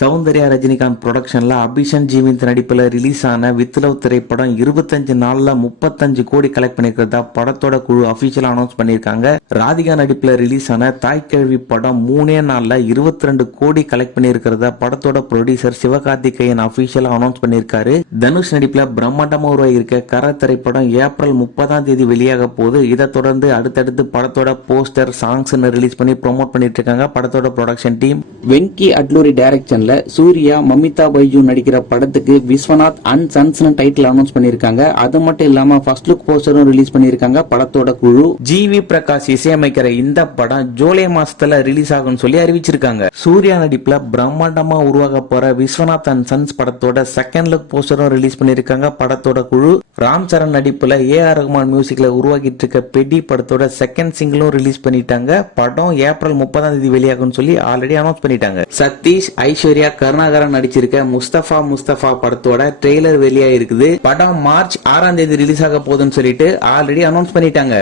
சௌந்தர்யா ரஜினிகாந்த் ப்ரொடக்ஷன்ல அபிஷன் ஜீவித் நடிப்புல ரிலீஸ் ஆன with love திரைப்படம் 25 நாள்ல 35 கோடி கலெக்ட் பண்ணிருக்கிறதா படத்தோட குழு அபிஷியலா அனௌன்ஸ் பண்ணிருக்காங்க. ராதிகா நடிப்புல ரிலீஸ் ஆன தாய்க்கிழவி படம் 3 நாள்ல 22 கோடி கலெக்ட் பண்ணிருக்கிறதா படத்தோட ப்ரொடியூசர் சிவகார்த்திகேயன் அபிஷியலா அனௌன்ஸ் பண்ணிருக்காரு. தனுஷ் நடிப்புல பிரம்மாண்டமா உருவாகியிருக்க கர திரைப்படம் ஏப்ரல் 30 வெளியாக போகுது. இதை தொடர்ந்து அடுத்தடுத்து படத்தோட போஸ்டர் சாங்ஸ் ரிலீஸ் பண்ணி ப்ரோமோட் பண்ணிட்டு இருக்காங்க படத்தோட ப்ரொடக்ஷன் டீம். வெங்கி அட்லூரி டைரக்ஷன்ல சூர்யா மமிதா பைஜு நடிக்கிற படத்துக்கு Viswanath and sons title announce பண்ணிருக்காங்க. அது மட்டும் இல்லாம ஃபர்ஸ்ட் லுக் போஸ்டரும் ரிலீஸ் பண்ணிருக்காங்க படத்தோட குழு. ஜிவி பிரகாஷ் இசையமைக்கிற இந்த படம் ஜூலை மாசத்துல ரிலீஸ் ஆகும்னு சொல்லி அறிவிச்சிருக்காங்க. சூர்யா நடிப்புல பிரம்மாண்டமா உருவாக போற விஸ்வநாத் அண்ட் சன்ஸ் படத்தோட செகண்ட் லுக் போஸ்டரும் ரிலீஸ் பண்ணிருக்காங்க படத்தோட குழு. ராம் சரண் நடிப்புல ஏஆர் ரஹ்மான் மியூசிக்ல உருவாகிட்டு இருக்க பெடி படத்தோட செகண்ட் சிங்கிளும் ரிலீஸ் பண்ணிட்டாங்க. படம் ஏப்ரல் 30 வெளியாகும் சொல்லி ஆல்ரெடி அனௌன்ஸ் பண்ணிட்டாங்க. சதீஷ் ஐஸ்வர்யா கருணாகரன் நடிச்சிருக்க முஸ்தபா படத்தோட ட்ரெய்லர் வெளியா இருக்குது. படம் மார்ச் 6 ரிலீஸ் ஆக போகுதுன்னு சொல்லிட்டு ஆல்ரெடி அனௌன்ஸ் பண்ணிட்டாங்க.